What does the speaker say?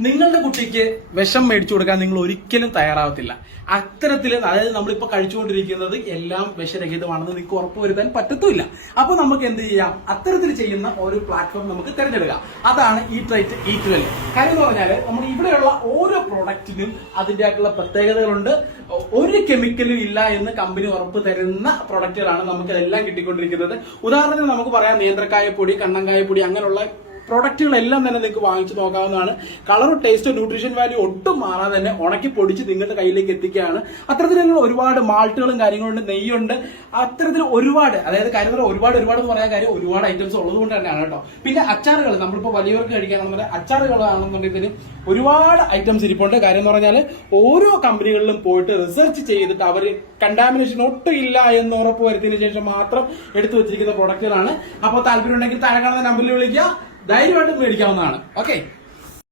നിങ്ങളുടെ കുട്ടിക്ക് വിഷം മേടിച്ചു കൊടുക്കാൻ നിങ്ങൾ ഒരിക്കലും തയ്യാറാവത്തില്ല. അത്തരത്തിൽ അതായത് നമ്മളിപ്പോ കഴിച്ചുകൊണ്ടിരിക്കുന്നത് എല്ലാം വിഷരഹിതമാണെന്ന് നിങ്ങൾക്ക് ഉറപ്പുവരുത്താൻ പറ്റത്തുമില്ല. അപ്പൊ നമുക്ക് എന്ത് ചെയ്യാം? അത്തരത്തിൽ ചെയ്യുന്ന ഒരു പ്ലാറ്റ്ഫോം നമുക്ക് തിരഞ്ഞെടുക്കാം. അതാണ് ഈ ട്രൈറ്റ് ഈ ട്വൽവ് കാര്യം എന്ന് പറഞ്ഞാൽ നമ്മൾ ഇവിടെയുള്ള ഓരോ പ്രോഡക്റ്റിനും അതിന്റെ ആയിട്ടുള്ള പ്രത്യേകതകളുണ്ട്. ഒരു കെമിക്കലും ഇല്ല എന്ന് കമ്പനി ഉറപ്പ് തരുന്ന പ്രൊഡക്റ്റുകളാണ് നമുക്ക് എല്ലാം കിട്ടിക്കൊണ്ടിരിക്കുന്നത്. ഉദാഹരണത്തിന് നമുക്ക് പറയാം നേന്ത്രക്കായ പൊടി കണ്ണങ്കായ പൊടി അങ്ങനെയുള്ള പ്രോഡക്റ്റുകളെല്ലാം തന്നെ നിങ്ങൾക്ക് വാങ്ങിച്ചു നോക്കാവുന്നതാണ്. കളറും ടേസ്റ്റ് ന്യൂട്രീഷൻ വാല്യൂ ഒട്ടും മാറാതെ തന്നെ ഉണക്കി പൊടിച്ച് നിങ്ങളുടെ കയ്യിലേക്ക് എത്തിക്കുകയാണ്. അത്തരത്തിൽ നിങ്ങൾ ഒരുപാട് മാൾട്ടുകളും കാര്യങ്ങളുണ്ട് നെയ്യുണ്ട്. അത്തരത്തിൽ ഒരുപാട് അതായത് കാര്യം ഒരുപാട് ഒരുപാട് എന്ന് പറയാൻ കാര്യം ഒരുപാട് ഐറ്റംസ് ഉള്ളത് കൊണ്ട് തന്നെയാണ് കേട്ടോ. പിന്നെ അച്ചാറുകൾ നമ്മളിപ്പോൾ വലിയവർക്ക് കഴിക്കാണെന്നുണ്ടെങ്കിൽ അച്ചാറുകളാണെന്നുണ്ടെങ്കിൽ ഒരുപാട് ഐറ്റംസ് ഇരിപ്പുണ്ട്. കാര്യം എന്ന് പറഞ്ഞാൽ ഓരോ കമ്പനികളിലും പോയിട്ട് റിസർച്ച് ചെയ്തിട്ട് അവർ കണ്ടാമിനേഷൻ ഒട്ടും ഇല്ല എന്ന് ഉറപ്പ് വരുത്തിയതിനു ശേഷം മാത്രം എടുത്തു വെച്ചിരിക്കുന്ന പ്രൊഡക്റ്റുകളാണ് അപ്പോൾ താല്പര്യം ഉണ്ടെങ്കിൽ താഴെ കാണുന്ന നമ്പറിൽ വിളിക്കുക. ധൈര്യമായിട്ട് മേടിക്കാവുന്നതാണ്. ഓക്കെ